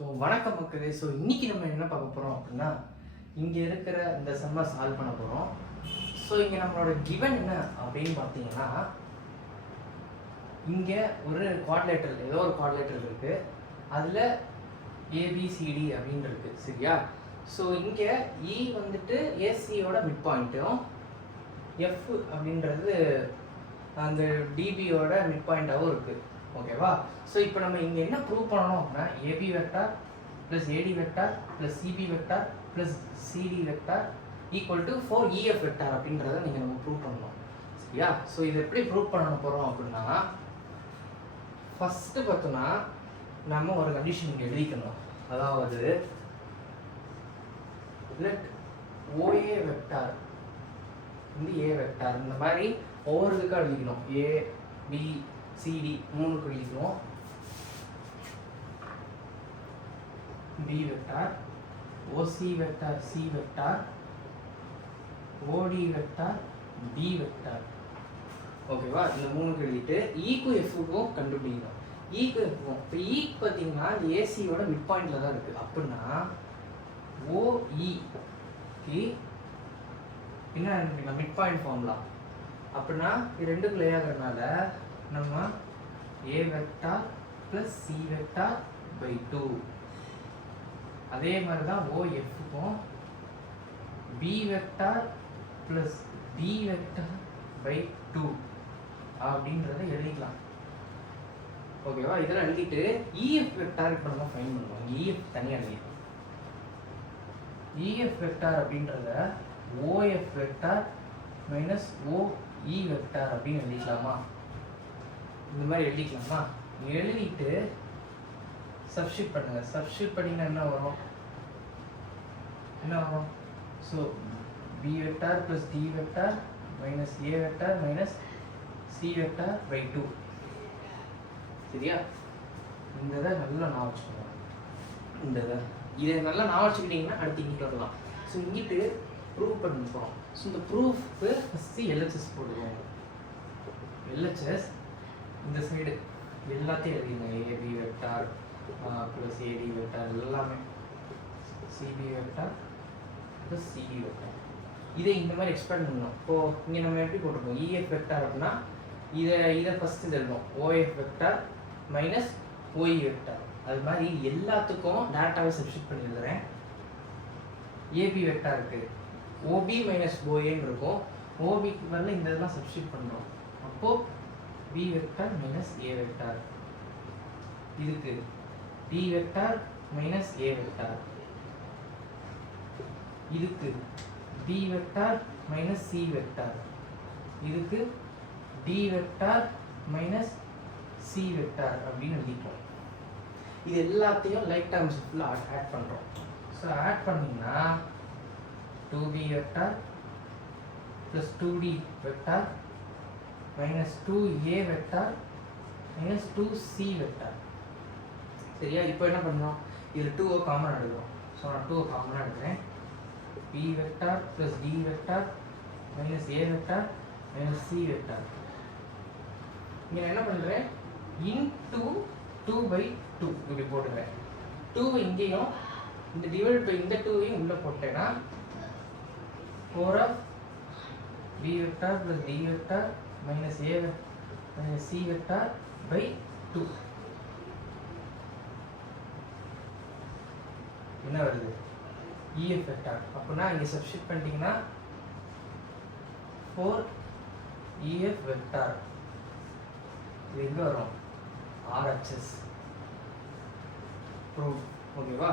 So வணக்கம் மக்களே. So இன்றைக்கி நம்ம என்ன பார்க்க போகிறோம் அப்படின்னா, இங்கே இருக்கிற இந்த செம்மை சால்வ் பண்ண போகிறோம். ஸோ இங்கே நம்மளோட கிவன் என்ன அப்படின்னு பார்த்தீங்கன்னா, இங்கே ஒரு குவாட்ரிலேட்டரல், ஏதோ ஒரு குவாட்ரிலேட்டரல் இருக்குது, அதில் ஏபிசிடி அப்படின்னு இருக்குது, சரியா? ஸோ இங்கே இ வந்துட்டு ஏசியோட மிட் பாயிண்ட்டும், எஃப் அப்படின்றது அந்த டிபியோட மிட் பாயிண்ட்டாகவும் இருக்குது, ஓகேவா? ஸோ இப்போ நம்ம இங்கே என்ன ப்ரூவ் பண்ணணும் அப்படின்னா, AB vector plus AD vector plus CB vector plus CD vector equal to 4EF vector அப்படின்றத நீங்கள் நம்ம ப்ரூவ் பண்ணணும், சரியா? ஸோ இதை எப்படி ப்ரூவ் பண்ண போகிறோம் அப்படின்னா, ஃபஸ்ட்டு பார்த்தோன்னா நம்ம ஒரு கண்டிஷன் இங்கே எழுதிக்கணும். அதாவது லெட் ஓஏ வெக்டார் இந்த ஏ வெக்டார், இந்த மாதிரி ஒவ்வொரு இதுக்காக எழுதிக்கணும். ஏ பி சிடி மூணுக்கு எழுதிக்கணும். B vector, OC vector, C vector, OD vector, B vector, ஓகேவா? இந்த மூணுக்கு எழுதிட்டு ஈக்கும் எஃப்க்கும் கண்டுபிடிக்கணும். ஈக்கும் எஃப்க்கும் இப்போ ஈக்கு பார்த்தீங்கன்னா இந்த ஏசியோட மிட் பாயிண்டில் தான் இருக்குது. அப்படின்னா ஓஇக்கு என்ன மிட் பாயிண்ட் ஃபார்முலா அப்படின்னா இது ரெண்டுக்குள்ள ஏறதுனால நம்ம a vector plus c vector by 2. அதே மாதிரி தான் ஓஎஃப்க்கும் b vector plus D vector by 2 அப்படின்றத எழுதிக்கலாம், ஓகேவா? இதெல்லாம் எழுதிட்டு இஎஃப் வெக்டார் இப்போ நம்ம ஃபைண்ட் பண்ணுவோம். இஎஃப் தனியாக எழுதிடும். இஎஃப் வெக்டார் அப்படின்றத OF vector minus OE vector அப்படின்னு எழுதிக்கலாமா? இந்த மாதிரி எழுதிக்கலாமா? எழுதிட்டு சப்ஸ்டியூட் பண்ணுங்க. சப்ஸ்டியூட் பண்ணிங்கன்னா என்ன வரும்? So B vector plus D vector minus A vector minus C vector by 2, சரியா? இந்த இதை நல்லா நான் வச்சுக்கணும். இதை நல்லா நான் வச்சுக்கிட்டிங்கன்னா அடுத்து இங்கிட்டு வரலாம். ஸோ இங்கிட்டு ப்ரூவ் பண்ணி போகிறோம். ஸோ இந்த ப்ரூஃப்க்கு ஃபஸ்ட்டு எல்ஹெச்எஸ் போடுவோம். எல்ஹெச்எஸ் இந்த சைடு எல்லாத்தையும் எழுதிங்க. AB vector plus AD vector எல்லாமே, CB vector plus CD vector. இதை இந்த மாதிரி எக்ஸ்பேண்ட் பண்ணணும். இப்போது இங்கே நம்ம எப்படி போட்டிருக்கோம்? இஎஃப் வெக்டார் அப்படின்னா இதை ஃபஸ்ட்டு எழுதணும். OF vector minus OE vector. அது மாதிரி எல்லாத்துக்கும் டேரெக்டாகவே சப்ஸ்டியூட் பண்ணி எழுதுறேன். ஏபி வெக்டார் இருக்குது, ஓபி மைனஸ் ஓஏன்னு இருக்கும். ஓபிக்கு வரல இந்த இதெல்லாம் சப்ஸ்டியூட் பண்ணுறோம். அப்போது பி வெக்டார் மைனஸ் ஏ வெக்டார், இதுக்கு டி வெக்டார் மைனஸ் ஏ வெக்டார், இதுக்கு b vector minus C vector, இதுக்கு d vector minus C vector அப்படின்னு எழுதிட்டோம். இது எல்லாத்தையும் லைக் டேர்ம்ஸ் ஃபுல்லாக ஆட் பண்ணுறோம். ஸோ ஆட் பண்ணிங்கன்னா 2b vector plus 2d vector minus 2a vector minus 2c vector, சரியா? இப்போ என்ன பண்ணுறோம்? இது 2 காமன் எடுக்கிறோம். ஸோ நான் 2 காமனாக எடுக்கிறேன். b vector plus d vector minus a vector minus c vector. இங்கே நான் என்ன பண்ணுறேன்? இன்டூ 2/2 இப்படி போட்டுக்கிறேன். 2 இங்கேயும் இந்த டிவைட் பை இந்த 2வையும் உள்ளே போட்டேன்னா 4 b vector plus d vector minus a minus c vector by 2 என்ன வருது? EF vector. அப்படின்னா இங்கே சப்ஸ்டியூட் பண்ணிட்டீங்கன்னா 4EF வெக்டார். இது எங்கே வரும்? RHS ப்ரூவ், ஓகேவா?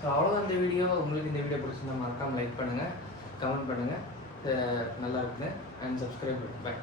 ஸோ அவ்வளோதான் இந்த வீடியோ. உங்களுக்கு இந்த வீடியோ பிடிச்சிருந்தா மறக்காமல் லைக் பண்ணுங்கள், கமெண்ட் பண்ணுங்கள், நல்லா இருக்குங்க, அண்ட் சப்ஸ்கிரைப் பண்ணுங்கள். பை.